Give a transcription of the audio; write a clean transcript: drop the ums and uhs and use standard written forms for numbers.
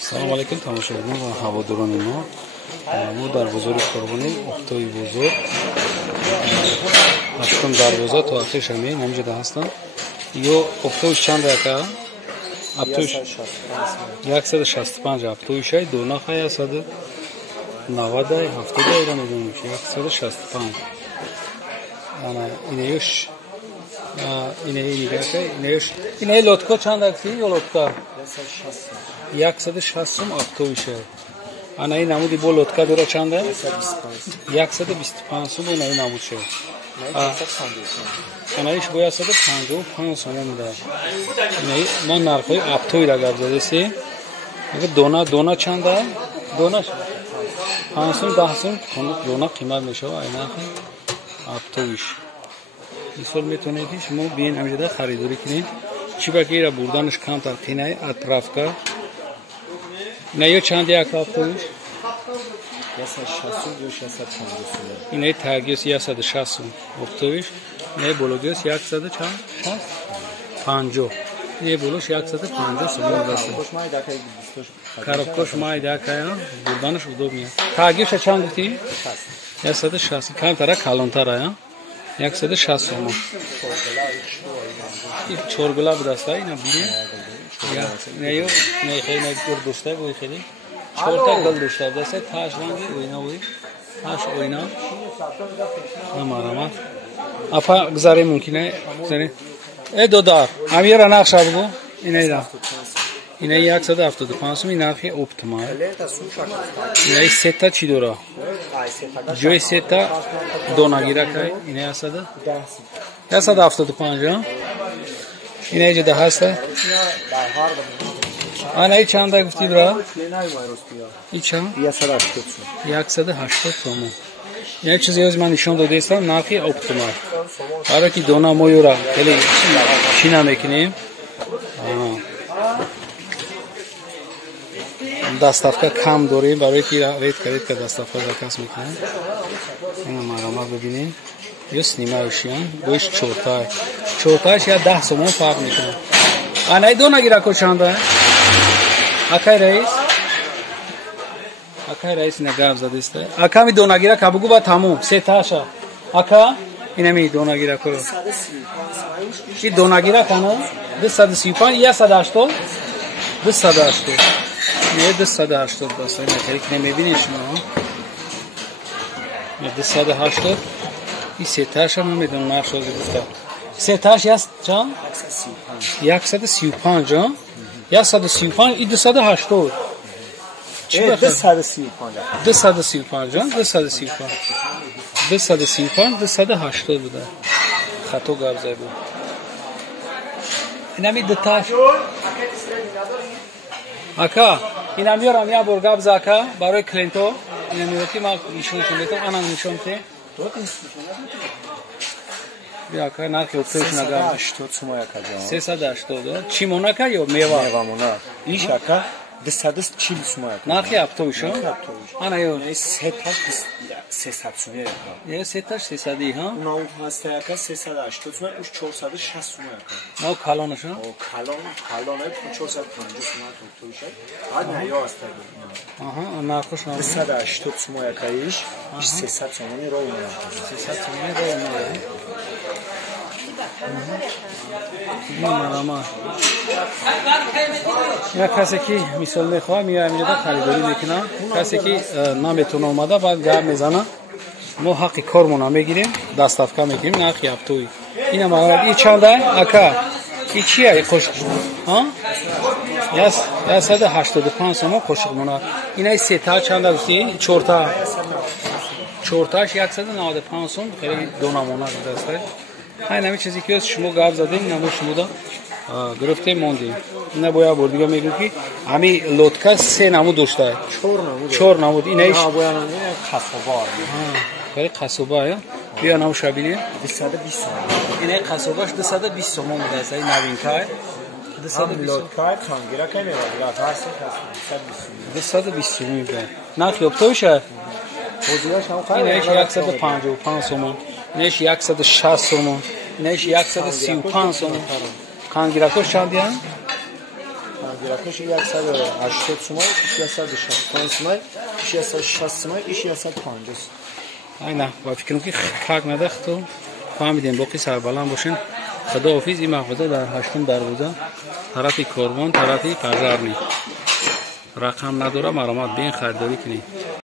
سلام علیکم تماشاگران و هواداران ما در بازار قربانی افتای بزرگ هفتم دروازه تا آخرش همینجا هستم. یا افتایش چند دقیقه؟ افتایش 165 افتایش های دو نخ 190 70 ایران میدونیم 165 انا اینهش اینه لطکا چند دقیقه یا لطکا 160 افتایش انا این نمودی با لطکا دورا چنده 125 سوم این نمود شد انایش باید 155 سوم میده. ما نرخای افتای را گفت زده سی دونا چنده دونا 5 سوم 10 سوم دونا قیمت میشه و این افتایش مثال میتونید شما بیاین همینجا خریداری کنید چی باقی را بردنش کم تر قینه اطراف کا نه یا چند یک افتایش 160 یا 650 اینه ترگیس 160 افتایش نه بلوگیس 150 نه بلوش 150 سوم دسته کارکوش مای داکایا بردنش удобнее ترگیس چند گفتی 160 کم تر کلانتره 160 سوم چورگلا بدسته اینا بیه نه خیلی گردوسته بود خیلی چورتا گل دوسته بدسته تاش رنگی اوینا بود تاش اوینا نمارم افا گذاری ممکنه گذاری دو دار همیه را نقش بگو اینه 175 سوم این نرخی اپتیمال اینه ستا چی دورا جوی ستا دو نگیره که اینه 175 اینه ایجا ده هسته آنه ای چند ده گفتی برا ای چند 180 سوم یه چیزی از من نشان داده استم نرخی اپتیمال حالا که دونا مویو را خیلی چی نمیکنیم دستافکا کم داریم برای که ریت کرید که دستافکا زکاس میکنیم این مرامه ببینیم یه سنیمه اوشیان بویش چورتایش یا 10 سومون فرق میکنه آنه دو نگیره که چنده اکای رئیس نگاه زده است اکا می دو نگیره که بگو با تموم سه تاشا اکا اینه می دو نگیره کرو این دو نگیره کنه 235 یا 180 280 نه 280 باشه نه تریک نمیبینی شما نه 280 این سه تاش هم میدونم نقش از گفتم سه تاش است چند 135 جان 135 این 280 235 جان 280 بوده خطا گرزه بود اینمی دو تاش اکا اینا میارم یا برگاب زاکا برای کلینتو اینا میوتی ما نشون میدم انا نشون میدم بیا کا نرخ افتایش نگاه 80 سوم یک جان 380 چی موناکا یا میوه مونا این شکا 240 سوم یک نرخ افتایش انا یو سه تاش 300 سوم یک یه سه تاش 300 ها اونو هست یک 380 سوم اش 460 سوم یک نو کالونش او کالون 450 سوم افتایش بعد نه یا است آها نرخش 280 سوم یک ایش 300 سوم رو اون 300 سوم رو اون مرامه یا کسی که مثال میخواه میاد اینجا خریداری میکنه کسی که نمیتونه اومده بعد گپ میزنه ما حق کارمون میگیریم دستافکا میگیریم نرخ افتوی اینا ما این چنده اکا این چیه خوش ها 185 سوم خوشمونه اینا سه تا چنده گفتی چورتاش 195 سوم خیلی دو نمونه دسته این همین چیزی که شما گفت زدین نمو شما دا گرفته موندیم نه باید بردیگه میگم که همین لطکا سه نمود داشته چهار نمود این ایش خصوبا خیلی خصوبا بیا نمو شبیه 220 اینه خصوباش 220 سوم بوده است این نوین کار 220 لطکا کانگیرا که میاد هست 220 سوم میده نرخ افتایشه اینش 155 سوم اینش 160 سوم اینش 135 سوم کانگیراکوش چند دیان گرفتنش 180 سومای 160 سومای 160 سومای 150. اینا با فکر کنم که خاک نداخت و فهمیدیم باقی سربلند باشین. خداحافظ. این محفظه در 8 دروازه طرف کاروان طرف پزرنی. رقم نداره مرامت بین خریداری کنید.